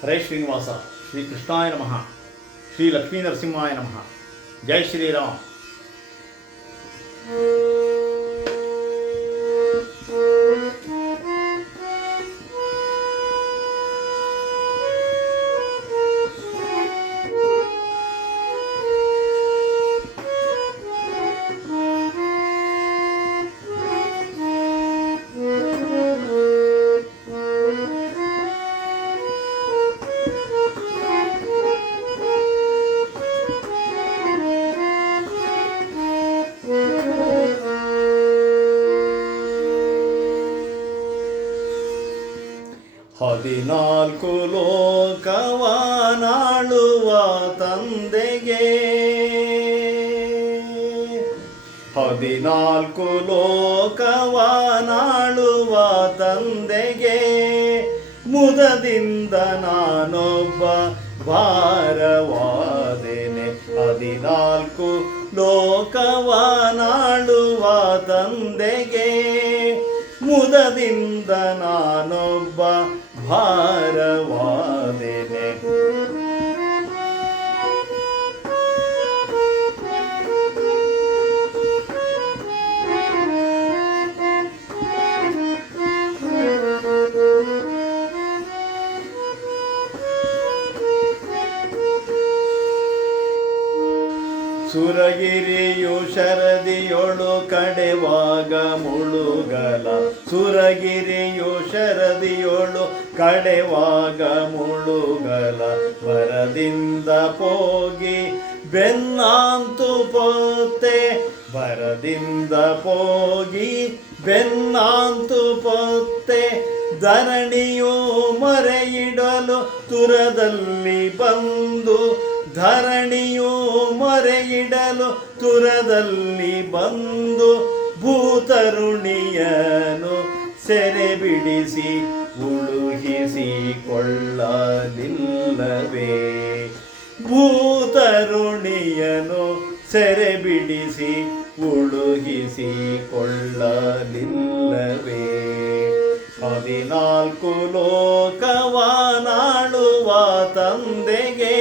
ಹರೇ ಶ್ರೀನಿವಾಸ. ಶ್ರೀ ಕೃಷ್ಣಾಯ ನಮಃ. ಶ್ರೀ ಲಕ್ಷ್ಮೀ ನರಸಿಂಹಾಯ ನಮಃ. ಜೈ ಶ್ರೀರಾಮ್. ಹದಿನಾಲ್ಕು ಲೋಕವನಾಳುವ ತಂದೆಗೆ, ಹದಿನಾಲ್ಕು ಲೋಕವನಾಳುವ ತಂದೆಗೆ, ಮುದದಿಂದ ನಾನೊಬ್ಬ ಭಾರವಾದೆನೆ. ಹದಿನಾಲ್ಕು ಲೋಕವನಾಳುವ ತಂದೆಗೆ, ಮುದದಿಂದ ನಾನೊಬ್ಬ ಭಾರವಾದೆನೆ. ಸುರಗಿರಿಯು ಶರದಿಯೊಳು ಕಡೆವಾಗ ಮುಳುಗಲ, ಸುರಗಿರಿಯು ಶರದಿಯೊಳು ಕಡೆವಾಗ ಮುಳುಗಲ, ವರದಿಂದ ಪೋಗಿ ಬೆನ್ನಾಂತು ಪೊತ್ತೆ, ವರದಿಂದ ಪೋಗಿ ಬೆನ್ನಾಂತು ಪೊತ್ತೆ, ಧರಣಿಯು ಮೊರೆಯಿಡಲು ತುರದಲ್ಲಿ ಬಂದು, ಧರಣಿಯು ಮೊರೆಯಿಡಲು ತುರದಲ್ಲಿ ಬಂದು, ಭೂತರುಣಿಯನು ಸೆರೆ ಬಿಡಿಸಿ ಉಳುಹಿಸಿಕೊಳ್ಳಲಿಲ್ಲವೇ. ಭೂತರುಣಿಯನು ಸೆರೆ ಬಿಡಿಸಿ ಉಳುಹಿಸಿಕೊಳ್ಳಲಿಲ್ಲವೇ. ಹದಿನಾಲ್ಕು ಲೋಕವನಾಳುವ ತಂದೆಗೆ,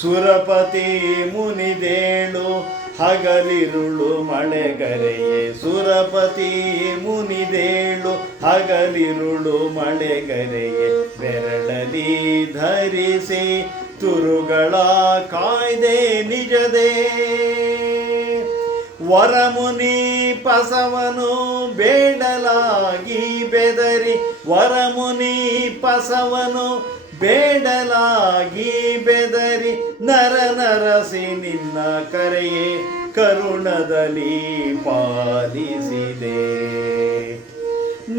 ಸುರಪತಿ ಮುನಿದೇಳು ಹಗಲಿರುಳು ಮಳೆಗರೆಯೇ, ಸುರಪತಿ ಮುನಿದೇಳು ಹಗಲಿರುಳು ಮಳೆಗರೆಯೇ, ಬೆರಳಲಿ ಧರಿಸಿ ತುರುಗಳ ಕಾಯ್ದೆ ನಿಜದೇ. ವರಮುನಿ ಪಸವನು ಬೇಡಲಾಗಿ ಬೆದರಿ, ವರಮುನಿ ಪಸವನು ಬೇಡಲಾಗಿ ಬೆದರಿ, ನರ ನರಸಿ ನಿನ್ನ ಕರೆಯೇ ಕರುಣದಲ್ಲಿ ಪಾಲಿಸಿದೆ.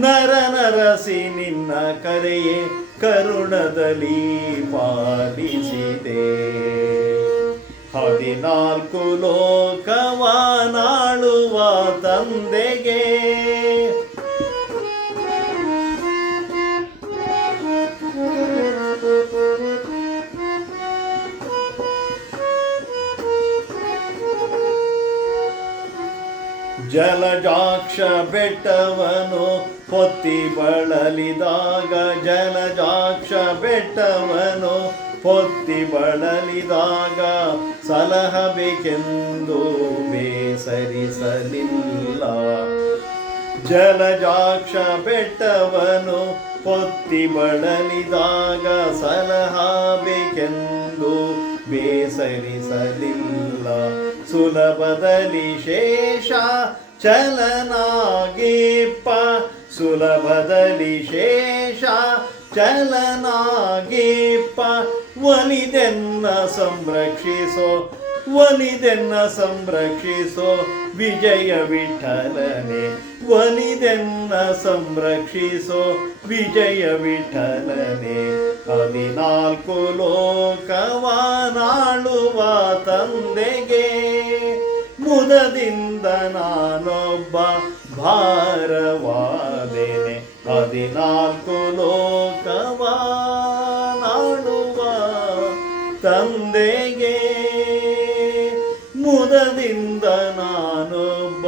ನರ ನರಸಿ ನಿನ್ನ ಕರೆಯೇ ಕರುಣದಲ್ಲಿ ಪಾಲಿಸಿದೆ. ಹದಿನಾಲ್ಕು ಲೋಕವನಾಳುವ ತಂದೆಗೆ, ಜಲಜಾಕ್ಷ ಬೆಟ್ಟವನು ಹೊತ್ತಿ ಬಳಲಿದಾಗ, ಜಲಜಾಕ್ಷ ಬೆಟ್ಟವನು ಹೊತ್ತಿ ಬಳಲಿದಾಗ, ಸಲಹಬೇಕೆಂದು ಬೇಸರಿಸಲಿಲ್ಲ. ಜಲಜಾಕ್ಷ ಬೆಟ್ಟವನು ಹೊತ್ತಿ ಬಳಲಿದಾಗ, ಸಲಹಬೇಕೆಂದು ಬೇಸರಿಸಲಿಲ್ಲ. ಸುಲಭದಲ್ಲಿ ಶೇಷ ಚಲನಾಗಿಪ್ಪ, ಸುಲಭದಲ್ಲಿ ಶೇಷ ಚಲನಾಗಿಪ್ಪ, ಒಲಿದೆನ್ನ ಸಂರಕ್ಷಿಸೋ, ಒಲಿದೆನ್ನ ಸಂರಕ್ಷಿಸೋ ವಿಜಯ ವಿಠಲನೆ. ಒಲಿದೆನ್ನ ಸಂರಕ್ಷಿಸೋ ವಿಜಯ ವಿಠಲನೆ. ಹದಿನಾಲ್ಕು ಲೋಕವನಾಳುವ ತಂದೆಗೆ, ಮುದದಿಂದ ನಾನೊಬ್ಬ ಭಾರವಾದೆನೆ. ಹದಿನಾಲ್ಕು ಲೋಕವನಾಳುವ ತಂದೆಗೆ ಮುದದಿಂದ ನಾನೊಬ್ಬ